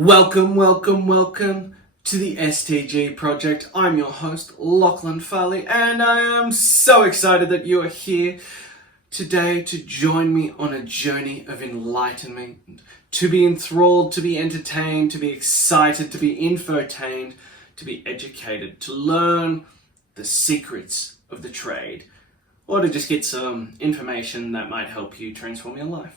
Welcome to the STG project. I'm your host, Lachlan, and I am so excited that you are here today to join me on a journey of enlightenment, to be enthralled, to be entertained, to be excited, to be infotained, to be educated, to learn the secrets of the trade, or to just get some information that might help you transform your life.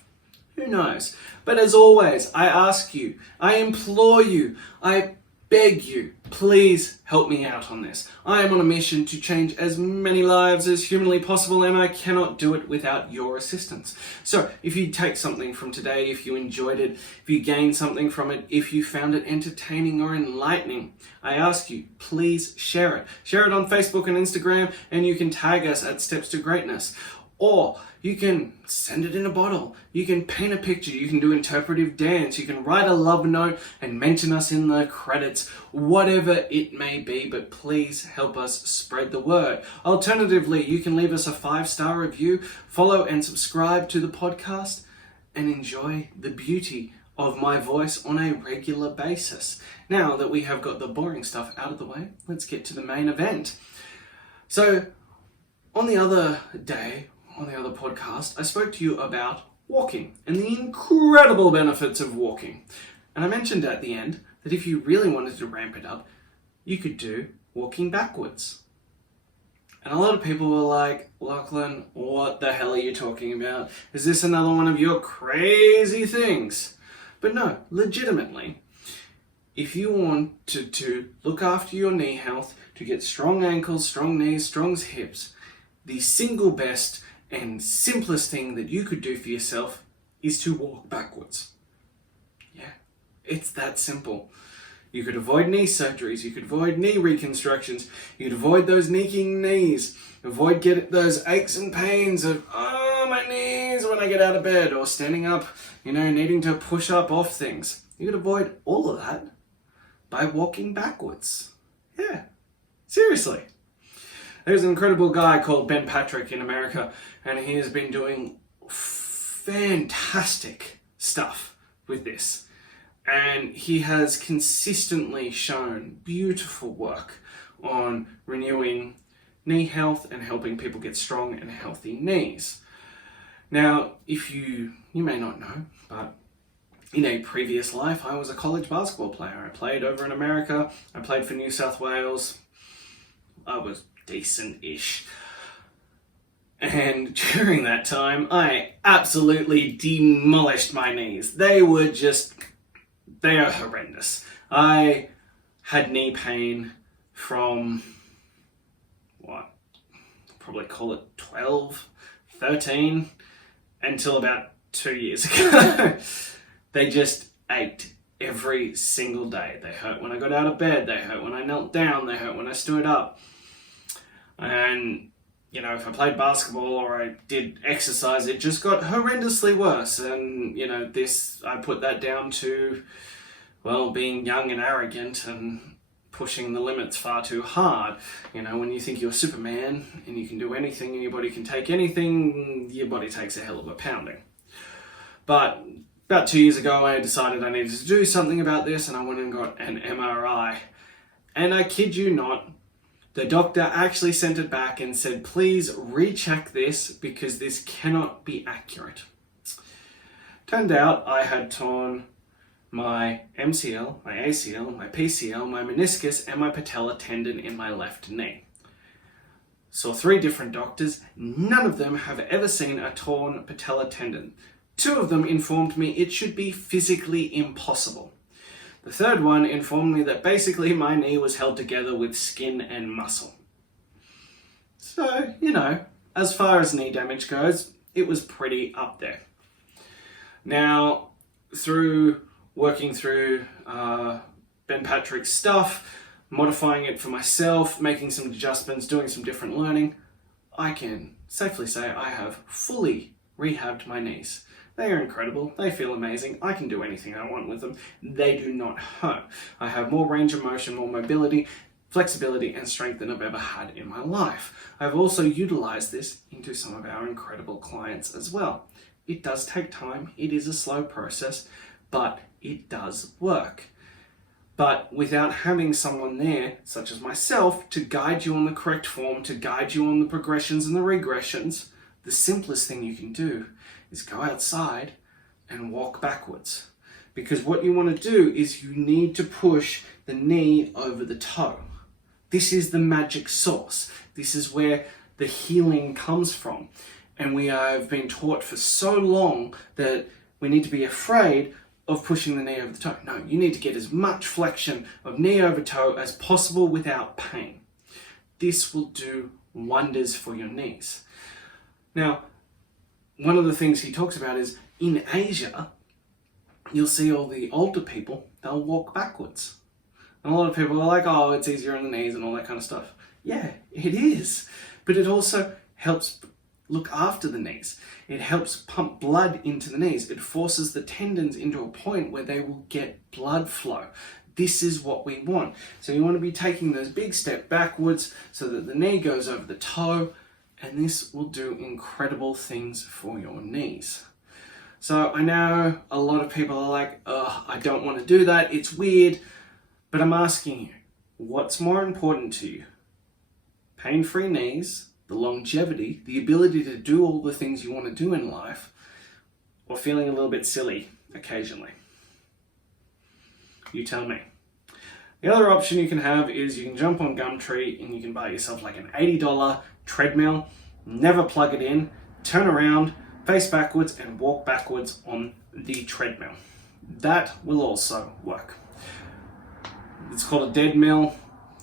Who knows? But as always, I ask you, I implore you, I beg you, please help me out on this. I am on a mission to change as many lives as humanly possible, and I cannot do it without your assistance. So if you take something from today, if you enjoyed it, if you gained something from it, if you found it entertaining or enlightening, I ask you, please share it. Share it on Facebook and Instagram, and you can tag us at Steps to Greatness. Or you can send it in a bottle, you can paint a picture, you can do interpretive dance, you can write a love note and mention us in the credits, whatever it may be, but please help us spread the word. Alternatively, you can leave us a 5-star review, follow and subscribe to the podcast, and enjoy the beauty of my voice on a regular basis. Now that we have got the boring stuff out of the way, let's get to the main event. So, on the other podcast, I spoke to you about walking and the incredible benefits of walking. And I mentioned at the end that if you really wanted to ramp it up, you could do walking backwards. And a lot of people were like, Lachlan, what the hell are you talking about? Is this another one of your crazy things? But no, legitimately, if you wanted to look after your knee health, to get strong ankles, strong knees, strong hips, the single best and simplest thing that you could do for yourself is to walk backwards. Yeah, it's that simple. You could avoid knee surgeries, you could avoid knee reconstructions, you could avoid those aching knees, avoid getting those aches and pains of, my knees when I get out of bed, or standing up, needing to push up off things. You could avoid all of that by walking backwards. Yeah, seriously. There's an incredible guy called Ben Patrick in America, and he has been doing fantastic stuff with this. And he has consistently shown beautiful work on renewing knee health and helping people get strong and healthy knees. Now, if you may not know, but in a previous life, I was a college basketball player. I played over in America. I played for New South Wales. I was decent-ish. And during that time, I absolutely demolished my knees. They are horrendous. I had knee pain from, probably call it 12, 13, until about 2 years ago. They just ached every single day. They hurt when I got out of bed, they hurt when I knelt down, they hurt when I stood up. And, if I played basketball or I did exercise, it just got horrendously worse. And, I put that down to, being young and arrogant and pushing the limits far too hard. When you think you're Superman and you can do anything and your body can take anything, your body takes a hell of a pounding. But about 2 years ago, I decided I needed to do something about this, and I went and got an MRI. And I kid you not, the doctor actually sent it back and said, please recheck this because this cannot be accurate. Turned out I had torn my MCL, my ACL, my PCL, my meniscus, and my patella tendon in my left knee. Saw 3 different doctors. None of them have ever seen a torn patella tendon. 2 of them informed me it should be physically impossible. The third one informed me that basically my knee was held together with skin and muscle. So, as far as knee damage goes, it was pretty up there. Now, through working through Ben Patrick's stuff, modifying it for myself, making some adjustments, doing some different learning, I can safely say I have fully rehabbed my knees. They are incredible. They feel amazing. I can do anything I want with them. They do not hurt. I have more range of motion, more mobility, flexibility, and strength than I've ever had in my life. I've also utilized this into some of our incredible clients as well. It does take time. It is a slow process, but it does work. But without having someone there, such as myself, to guide you on the correct form, to guide you on the progressions and the regressions, the simplest thing you can do is go outside and walk backwards. Because what you want to do is you need to push the knee over the toe. This is the magic sauce. This is where the healing comes from. And we have been taught for so long that we need to be afraid of pushing the knee over the toe. No, you need to get as much flexion of knee over toe as possible without pain. This will do wonders for your knees. Now, one of the things he talks about is in Asia, you'll see all the older people, they'll walk backwards. And a lot of people are like, oh, it's easier on the knees and all that kind of stuff. Yeah, it is. But it also helps look after the knees. It helps pump blood into the knees. It forces the tendons into a point where they will get blood flow. This is what we want. So you want to be taking those big step backwards so that the knee goes over the toe, and this will do incredible things for your knees. So I know a lot of people are like, oh, I don't want to do that. It's weird. But I'm asking you, what's more important to you? Pain-free knees, the longevity, the ability to do all the things you want to do in life, or feeling a little bit silly occasionally? You tell me. The other option you can have is you can jump on Gumtree and you can buy yourself like an $80 treadmill, never plug it in, turn around, face backwards and walk backwards on the treadmill. That will also work. It's called a dead mill.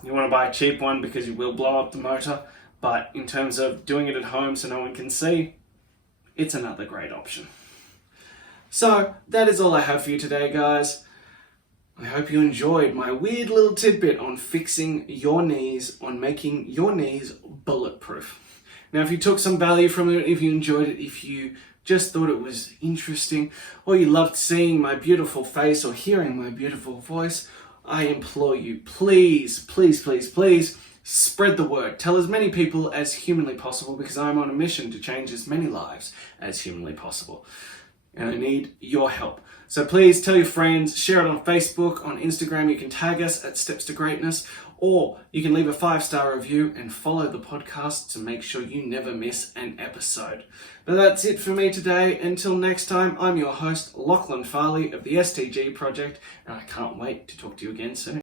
You want to buy a cheap one because you will blow up the motor. But in terms of doing it at home so no one can see, it's another great option. So that is all I have for you today, guys. I hope you enjoyed my weird little tidbit on fixing your knees, on making your knees bulletproof. Now, if you took some value from it, if you enjoyed it, if you just thought it was interesting, or you loved seeing my beautiful face or hearing my beautiful voice, I implore you, please, please, please, please, spread the word. Tell as many people as humanly possible, because I'm on a mission to change as many lives as humanly possible. And I need your help. So please tell your friends, share it on Facebook, on Instagram. You can tag us at Steps to Greatness, or you can leave a 5-star review and follow the podcast to make sure you never miss an episode. But that's it for me today. Until next time, I'm your host, Lachlan Farley of the STG Project, and I can't wait to talk to you again soon.